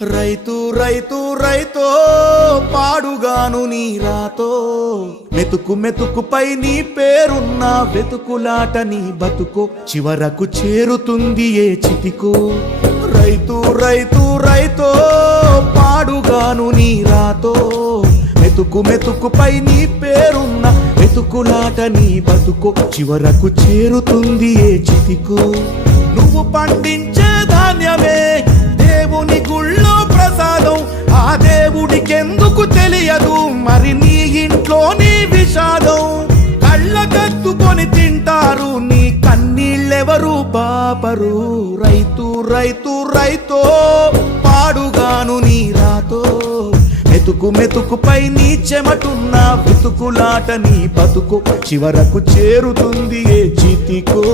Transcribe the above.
రైతు రైతు రైతో పాడుగాను నీ రాతో మెతుకు మెతుకుపై నీ పేరున్న వెతుకులాట నీ బతుకు చివరకు చేరుతుంది ఏ చితికో. రైతు రైతు రైతో పాడుగాను నీ రాతో మెతుకు మెతుకుపై నీ పేరున్న వెతుకులాట నీ బతుకు చివరకు చేరుతుంది ఏ చితికో. నువ్వు పండించే ధాన్యమే దేవుని గుళ్ళో ప్రసాదం, ఆ దేవుడికెందుకు తెలియదు మరి నీ ఇంట్లో నీ విషాదం. కళ్ళకత్తుకొని తింటారు నీ కన్నీళ్ళెవరు బాపరు. రైతు రైతు రైతో పాడుగాను నీ రాతో మెతుకు మెతుకుపై నీ చెమటున్న వెతుకులాట నీ బతుకు చివరకు చేరుతుంది ఏ చితికో.